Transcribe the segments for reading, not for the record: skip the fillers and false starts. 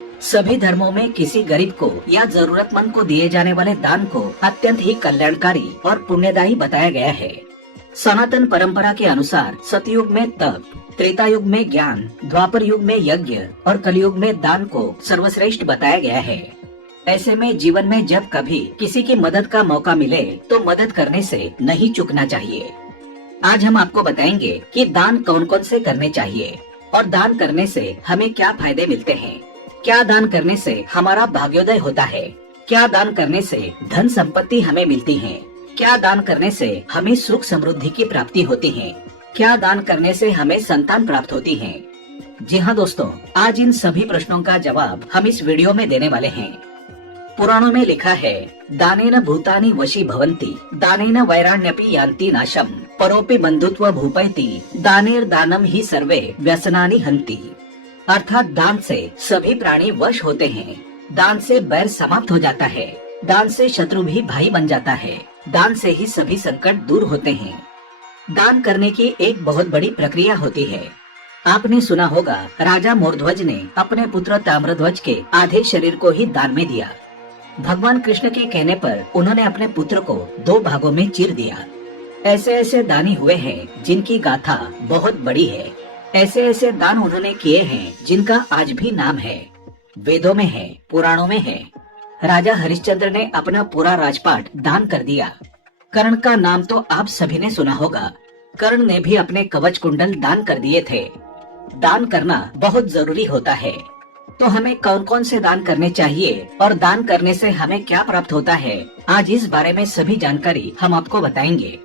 सभी धर्मों में किसी गरीब को या जरूरतमंद को दिए जाने वाले दान को अत्यंत ही कल्याणकारी और पुण्यदायी बताया गया है। सनातन परंपरा के अनुसार सतयुग में तप, त्रेता युग में ज्ञान, द्वापर युग में यज्ञ और कलयुग में दान को सर्वश्रेष्ठ बताया गया है। ऐसे में जीवन में जब कभी किसी की मदद का मौका मिले तो मदद करने से नहीं चूकना चाहिए। आज हम आपको बताएंगे कि दान कौन कौन से करने चाहिए और दान करने से हमें क्या फायदे मिलते हैं। क्या दान करने से हमारा भाग्योदय होता है, क्या दान करने से धन संपत्ति हमें मिलती है, क्या दान करने से हमें सुख समृद्धि की प्राप्ति होती है, क्या दान करने से हमें संतान प्राप्त होती है। जी हाँ दोस्तों, आज इन सभी प्रश्नों का जवाब हम इस वीडियो में देने वाले हैं। पुराणों में लिखा है, दानेन भूतानि वशी भवन्ति, दानेन वैराण्यपि यान्ति नाशम, परोपि बंधुत्व भूपैति, दानेर दानम ही सर्वे व्यसनानि हन्ति। अर्थात दान से सभी प्राणी वश होते हैं, दान से बैर समाप्त हो जाता है, दान से शत्रु भी भाई बन जाता है, दान से ही सभी संकट दूर होते हैं। दान करने की एक बहुत बड़ी प्रक्रिया होती है। आपने सुना होगा, राजा मोरध्वज ने अपने पुत्र ताम्रध्वज के आधे शरीर को ही दान में दिया। भगवान कृष्ण के कहने पर उन्होंने अपने पुत्र को 2 भागों में चीर दिया। ऐसे ऐसे दानी हुए हैं जिनकी गाथा बहुत बड़ी है। ऐसे ऐसे दान उन्होंने किए हैं जिनका आज भी नाम है, वेदों में है, पुराणों में है। राजा हरिश्चंद्र ने अपना पूरा राजपाट दान कर दिया। कर्ण का नाम तो आप सभी ने सुना होगा। कर्ण ने भी अपने कवच कुंडल दान कर दिए थे। दान करना बहुत जरूरी होता है। तो हमें कौन कौन से दान करने चाहिए और दान करने से हमें क्या प्राप्त होता है, आज इस बारे में सभी जानकारी हम आपको बताएंगे।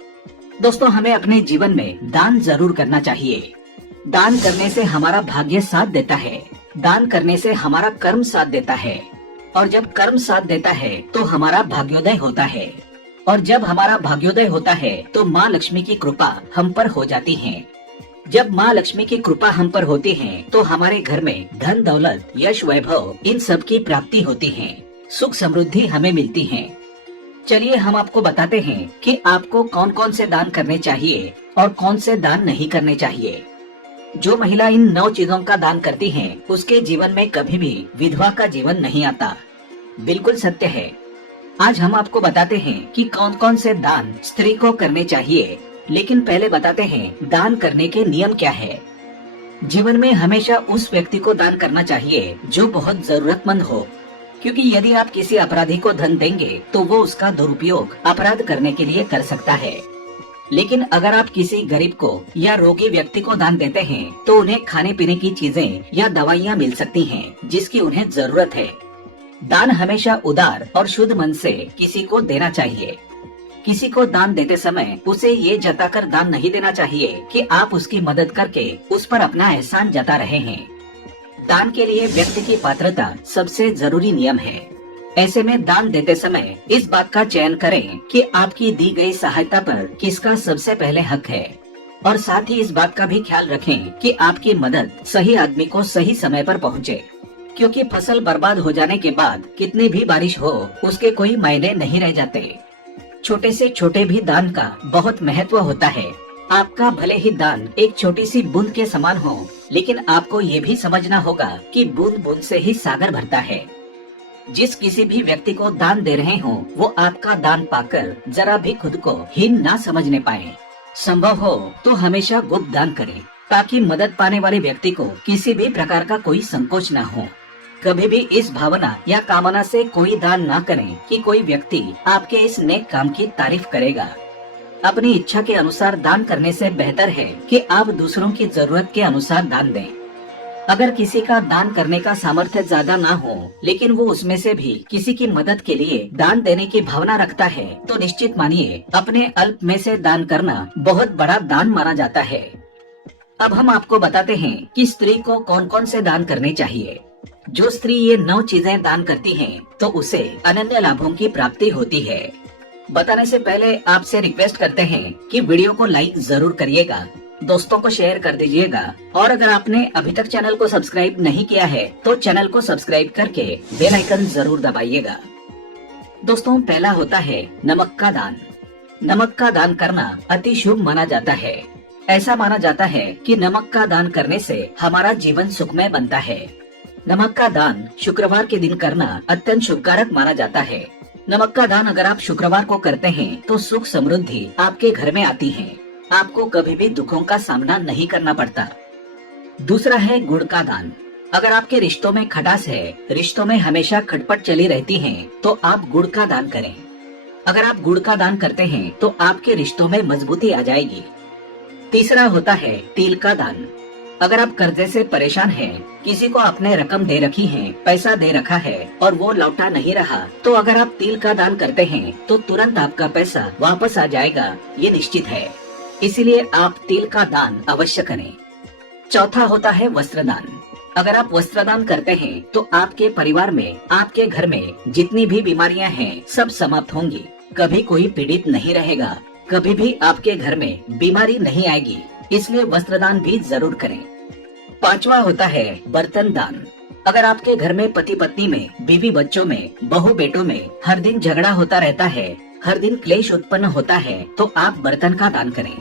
दोस्तों, हमें अपने जीवन में दान जरूर करना चाहिए। दान करने से हमारा भाग्य साथ देता है, दान करने से हमारा कर्म साथ देता है, और जब कर्म साथ देता है तो हमारा भाग्योदय होता है, और जब हमारा भाग्योदय होता है तो माँ लक्ष्मी की कृपा हम पर हो जाती है। जब माँ लक्ष्मी की कृपा हम पर होती है तो हमारे घर में धन दौलत, यश, वैभव, इन सब की प्राप्ति होती है, सुख समृद्धि हमें मिलती है। चलिए हम आपको बताते हैं कि आपको कौन कौन से दान करने चाहिए और कौन से दान नहीं करने चाहिए। जो महिला इन 9 चीजों का दान करती है उसके जीवन में कभी भी विधवा का जीवन नहीं आता। बिल्कुल सत्य है। आज हम आपको बताते हैं कि कौन कौन से दान स्त्री को करने चाहिए, लेकिन पहले बताते हैं दान करने के नियम क्या है। जीवन में हमेशा उस व्यक्ति को दान करना चाहिए जो बहुत जरूरतमंद हो, क्योंकि यदि आप किसी अपराधी को धन देंगे तो वो उसका दुरुपयोग अपराध करने के लिए कर सकता है। लेकिन अगर आप किसी गरीब को या रोगी व्यक्ति को दान देते हैं तो उन्हें खाने पीने की चीजें या दवाइयाँ मिल सकती हैं जिसकी उन्हें जरूरत है। दान हमेशा उदार और शुद्ध मन से किसी को देना चाहिए। किसी को दान देते समय उसे ये जताकर दान नहीं देना चाहिए कि आप उसकी मदद करके उस पर अपना एहसान जता रहे हैं। दान के लिए व्यक्ति की पात्रता सबसे जरूरी नियम है। ऐसे में दान देते समय इस बात का चयन करें कि आपकी दी गई सहायता पर किसका सबसे पहले हक है, और साथ ही इस बात का भी ख्याल रखें कि आपकी मदद सही आदमी को सही समय पर पहुंचे, क्योंकि फसल बर्बाद हो जाने के बाद कितनी भी बारिश हो उसके कोई मायने नहीं रह जाते। छोटे से छोटे भी दान का बहुत महत्व होता है। आपका भले ही दान एक छोटी सी बूंद के समान हो, लेकिन आपको ये भी समझना होगा कि बूंद बूंद से ही सागर भरता है। जिस किसी भी व्यक्ति को दान दे रहे हो वो आपका दान पाकर जरा भी खुद को हीन ना समझने पाए। संभव हो तो हमेशा गुप्त दान करें, ताकि मदद पाने वाले व्यक्ति को किसी भी प्रकार का कोई संकोच न हो। कभी भी इस भावना या कामना से कोई दान ना करें कि कोई व्यक्ति आपके इस नेक काम की तारीफ करेगा। अपनी इच्छा के अनुसार दान करने से बेहतर है कि आप दूसरों की जरूरत के अनुसार दान दें। अगर किसी का दान करने का सामर्थ्य ज्यादा ना हो, लेकिन वो उसमें से भी किसी की मदद के लिए दान देने की भावना रखता है, तो निश्चित मानिए अपने अल्प में से दान करना बहुत बड़ा दान माना जाता है। अब हम आपको बताते हैं कि स्त्री को कौन कौन से दान करने चाहिए। जो स्त्री ये 9 चीजें दान करती है तो उसे अनन्य लाभों की प्राप्ति होती है। बताने से पहले आपसे रिक्वेस्ट करते हैं कि वीडियो को लाइक जरूर करिएगा, दोस्तों को शेयर कर दीजिएगा, और अगर आपने अभी तक चैनल को सब्सक्राइब नहीं किया है तो चैनल को सब्सक्राइब करके बेल आइकन जरूर दबाइएगा। दोस्तों, पहला होता है नमक का दान। नमक का दान करना अति शुभ माना जाता है। ऐसा माना जाता है कि नमक का दान करने से हमारा जीवन सुखमय बनता है। नमक का दान शुक्रवार के दिन करना अत्यंत शुभकारक माना जाता है। नमक का दान अगर आप शुक्रवार को करते हैं तो सुख समृद्धि आपके घर में आती है। आपको कभी भी दुखों का सामना नहीं करना पड़ता। दूसरा है गुड़ का दान। अगर आपके रिश्तों में खटास है, रिश्तों में हमेशा खटपट चली रहती है, तो आप गुड़ का दान करें। अगर आप गुड़ का दान करते हैं तो आपके रिश्तों में मजबूती आ जाएगी। तीसरा होता है तिल का दान। अगर आप कर्जे से परेशान हैं, किसी को आपने रकम दे रखी है, पैसा दे रखा है और वो लौटा नहीं रहा, तो अगर आप तिल का दान करते हैं तो तुरंत आपका पैसा वापस आ जाएगा, ये निश्चित है। इसीलिए आप तिल का दान अवश्य करें। चौथा होता है वस्त्रदान। अगर आप वस्त्रदान करते हैं तो आपके परिवार में, आपके घर में जितनी भी बीमारियां हैं सब समाप्त होंगी। कभी कोई पीड़ित नहीं रहेगा, कभी भी आपके घर में बीमारी नहीं आएगी। इसलिए वस्त्रदान भी जरूर करें। पांचवा होता है बर्तन दान। अगर आपके घर में पति पत्नी में, बीवी बच्चों में, बहू बेटों में हर दिन झगड़ा होता रहता है, हर दिन क्लेश उत्पन्न होता है, तो आप बर्तन का दान करें।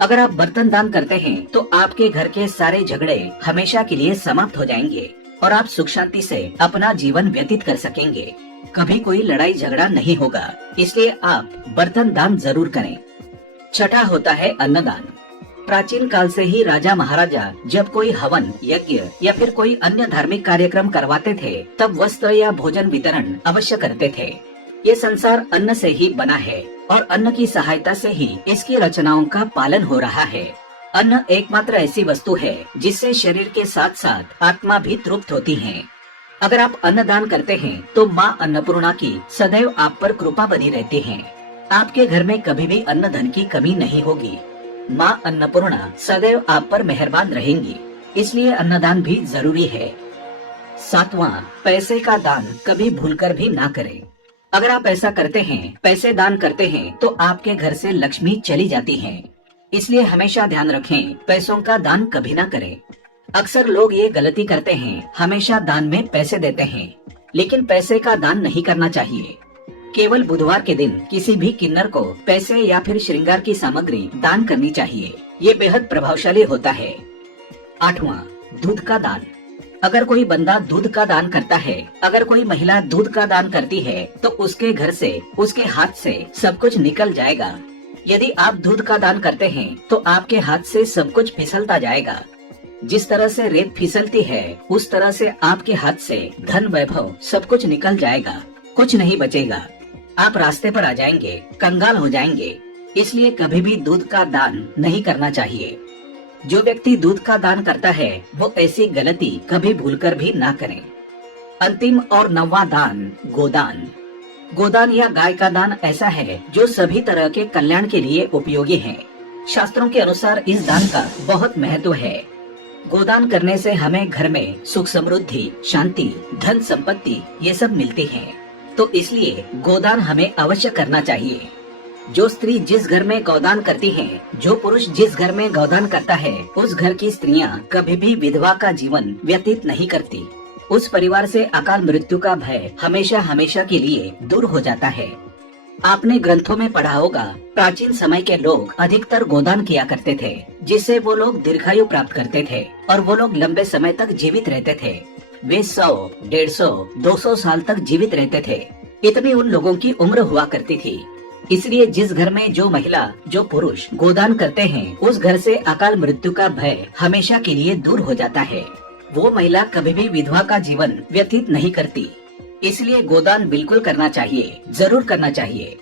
अगर आप बर्तन दान करते हैं तो आपके घर के सारे झगड़े हमेशा के लिए समाप्त हो जाएंगे और आप सुख शांति से अपना जीवन व्यतीत कर सकेंगे। कभी कोई लड़ाई झगड़ा नहीं होगा, इसलिए आप बर्तन दान जरूर करें। छठा होता है अन्नदान। प्राचीन काल से ही राजा महाराजा जब कोई हवन, यज्ञ या फिर कोई अन्य धार्मिक कार्यक्रम करवाते थे, तब वस्त्र या भोजन वितरण अवश्य करते थे। ये संसार अन्न से ही बना है और अन्न की सहायता से ही इसकी रचनाओं का पालन हो रहा है। अन्न एकमात्र ऐसी वस्तु है जिससे शरीर के साथ साथ आत्मा भी तृप्त होती है। अगर आप अन्न दान करते हैं तो माँ अन्नपूर्णा की सदैव आप पर कृपा बनी रहती है। आपके घर में कभी भी अन्न धन की कमी नहीं होगी। माँ अन्नपूर्णा सदैव आप पर मेहरबान रहेंगी, इसलिए अन्नदान भी जरूरी है। सातवां, पैसे का दान कभी भूलकर भी ना करें। अगर आप ऐसा करते हैं, पैसे दान करते हैं, तो आपके घर से लक्ष्मी चली जाती है। इसलिए हमेशा ध्यान रखें, पैसों का दान कभी ना करें। अक्सर लोग ये गलती करते हैं, हमेशा दान में पैसे देते हैं, लेकिन पैसे का दान नहीं करना चाहिए। केवल बुधवार के दिन किसी भी किन्नर को पैसे या फिर श्रृंगार की सामग्री दान करनी चाहिए। ये बेहद प्रभावशाली होता है। आठवां, दूध का दान। अगर कोई बंदा दूध का दान करता है, अगर कोई महिला दूध का दान करती है, तो उसके घर से, उसके हाथ से सब कुछ निकल जाएगा। यदि आप दूध का दान करते हैं तो आपके हाथ से सब कुछ फिसलता जाएगा। जिस तरह से रेत फिसलती है, उस तरह से आपके हाथ से धन, वैभव सब कुछ निकल जाएगा, कुछ नहीं बचेगा। आप रास्ते पर आ जाएंगे, कंगाल हो जाएंगे। इसलिए कभी भी दूध का दान नहीं करना चाहिए। जो व्यक्ति दूध का दान करता है वो ऐसी गलती कभी भूलकर भी ना करें। अंतिम और नौवां दान, गोदान। गोदान या गाय का दान ऐसा है जो सभी तरह के कल्याण के लिए उपयोगी है। शास्त्रों के अनुसार इस दान का बहुत महत्व है। गोदान करने से हमें घर में सुख समृद्धि, शांति, धन संपत्ति ये सब मिलती है। तो इसलिए गोदान हमें अवश्य करना चाहिए। जो स्त्री जिस घर में गौदान करती है, जो पुरुष जिस घर में गौदान करता है, उस घर की स्त्रियां कभी भी विधवा का जीवन व्यतीत नहीं करती। उस परिवार से अकाल मृत्यु का भय हमेशा हमेशा के लिए दूर हो जाता है। आपने ग्रंथों में पढ़ा होगा, प्राचीन समय के लोग अधिकतर गोदान किया करते थे, जिससे वो लोग दीर्घायु प्राप्त करते थे और वो लोग लंबे समय तक जीवित रहते थे। वे 100, 150, 200 साल तक जीवित रहते थे। इतनी उन लोगों की उम्र हुआ करती थी। इसलिए जिस घर में जो महिला, जो पुरुष गोदान करते हैं, उस घर से अकाल मृत्यु का भय हमेशा के लिए दूर हो जाता है। वो महिला कभी भी विधवा का जीवन व्यतीत नहीं करती। इसलिए गोदान बिल्कुल करना चाहिए, जरूर करना चाहिए।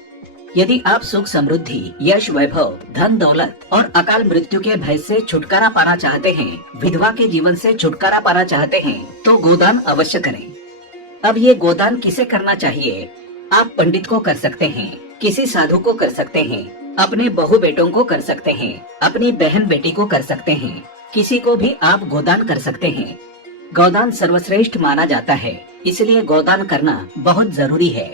यदि आप सुख समृद्धि, यश, वैभव, धन दौलत और अकाल मृत्यु के भय से छुटकारा पाना चाहते हैं, विधवा के जीवन से छुटकारा पाना चाहते हैं, तो गोदान अवश्य करें। अब ये गोदान किसे करना चाहिए? आप पंडित को कर सकते हैं, किसी साधु को कर सकते हैं, अपने बहू बेटों को कर सकते हैं, अपनी बहन बेटी को कर सकते हैं, किसी को भी आप गोदान कर सकते हैं। गोदान सर्वश्रेष्ठ माना जाता है, इसलिए गोदान करना बहुत जरूरी है।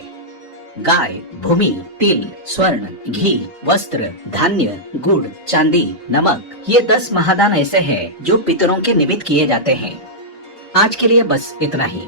गाय, भूमि, तिल, स्वर्ण, घी, वस्त्र, धान्य, गुड़, चांदी, नमक, ये 10 महादान ऐसे हैं जो पितरों के निमित्त किए जाते हैं। आज के लिए बस इतना ही।